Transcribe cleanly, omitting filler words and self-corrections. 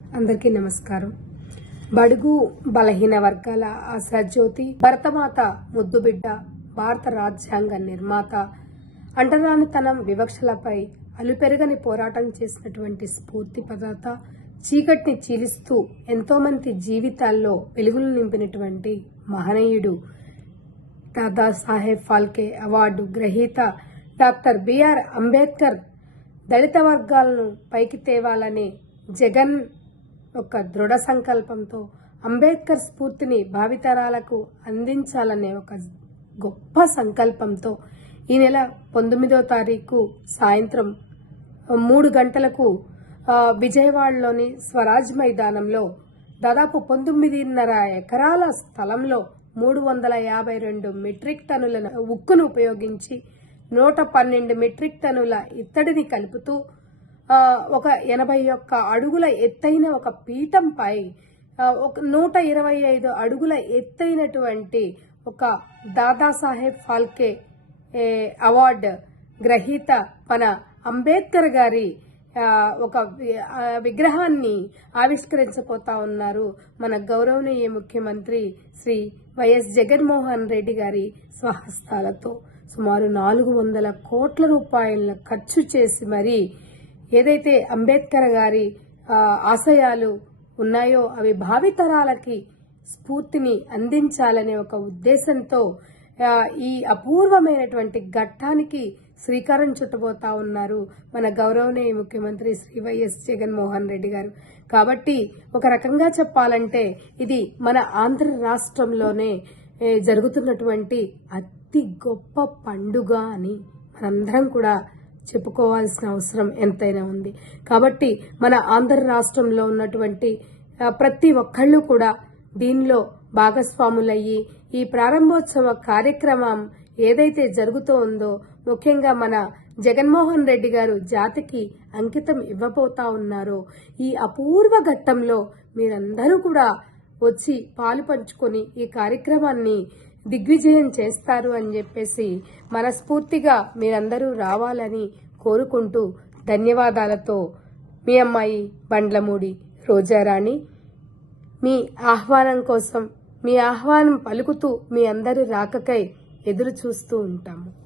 అందరికీ నమస్కారం. బడుగు బలహీన వర్గాల ఆశాజ్యోతి, భరతమాత ముద్దుబిడ్డ, భారత రాజ్యాంగ నిర్మాత, అంటరానితనం వివక్షలపై అలుపెరగని పోరాటం చేసినటువంటి స్ఫూర్తి ప్రదాత, చీకటిని చీలిస్తూ ఎంతోమంది జీవితాల్లో వెలుగులు నింపినటువంటి మహనీయుడు, దాదాసాహెబ్ ఫాల్కే అవార్డు గ్రహీత డాక్టర్ బిఆర్ అంబేద్కర్ దళిత వర్గాలను పైకి తేవాలనే జగన్ ఒక దృఢ సంకల్పంతో అంబేద్కర్ స్ఫూర్తిని భావితరాలకు అందించాలనే ఒక గొప్ప సంకల్పంతో ఈ నెల 19వ తారీఖు సాయంత్రం 3 గంటలకు విజయవాడలోని స్వరాజ్ మైదానంలో దాదాపు 9.5 ఎకరాల స్థలంలో 352 మెట్రిక్ టన్నుల ఉక్కును ఉపయోగించి 112 మెట్రిక్ టన్నుల ఇత్తడిని కలుపుతూ ఒక 81 అడుగుల ఎత్తైన ఒక పీఠంపై ఒక 125 అడుగుల ఎత్తైనటువంటి ఒక దాదాసాహెబ్ ఫాల్కే అవార్డు గ్రహీత మన అంబేద్కర్ గారి ఒక విగ్రహాన్ని ఆవిష్కరించబోతా ఉన్నారు మన గౌరవనీయ ముఖ్యమంత్రి శ్రీ వైఎస్ జగన్మోహన్ రెడ్డి గారి స్వహస్తాలతో. సుమారు 400 కోట్ల రూపాయల ఖర్చు చేసి మరి ఏదైతే అంబేద్కర్ గారి ఆశయాలు ఉన్నాయో అవి భావితరాలకి స్ఫూర్తిని అందించాలనే ఒక ఉద్దేశంతో ఈ అపూర్వమైనటువంటి ఘట్టానికి శ్రీకారం చుట్టబోతా ఉన్నారు మన గౌరవనీయ ముఖ్యమంత్రి శ్రీ వైఎస్ జగన్మోహన్ రెడ్డి గారు. కాబట్టి ఒక రకంగా చెప్పాలంటే ఇది మన ఆంధ్ర రాష్ట్రంలోనే జరుగుతున్నటువంటి అతి గొప్ప పండుగ అని మనందరం కూడా చెప్పుకోవాల్సిన అవసరం ఎంతైనా ఉంది. కాబట్టి మన ఆంధ్ర రాష్ట్రంలో ఉన్నటువంటి ప్రతి ఒక్కళ్ళు కూడా దీనిలో భాగస్వాములయ్యి ఈ ప్రారంభోత్సవ కార్యక్రమం ఏదైతే జరుగుతూ ఉందో ముఖ్యంగా మన జగన్మోహన్ రెడ్డి గారు జాతికి అంకితం ఇవ్వబోతా ఉన్నారో ఈ అపూర్వ ఘట్టంలో మీరందరూ కూడా వచ్చి పాలు పంచుకొని ఈ కార్యక్రమాన్ని దిగ్విజయం చేస్తారు అని చెప్పేసి మనస్ఫూర్తిగా మీరందరూ రావాలని కోరుకుంటూ ధన్యవాదాలతో మీ అమ్మాయి బండ్లమూడి రోజారాణి. మీ ఆహ్వానం కోసం మీ ఆహ్వానం పలుకుతూ మీ అందరి రాకకై ఎదురు చూస్తూ ఉంటాము.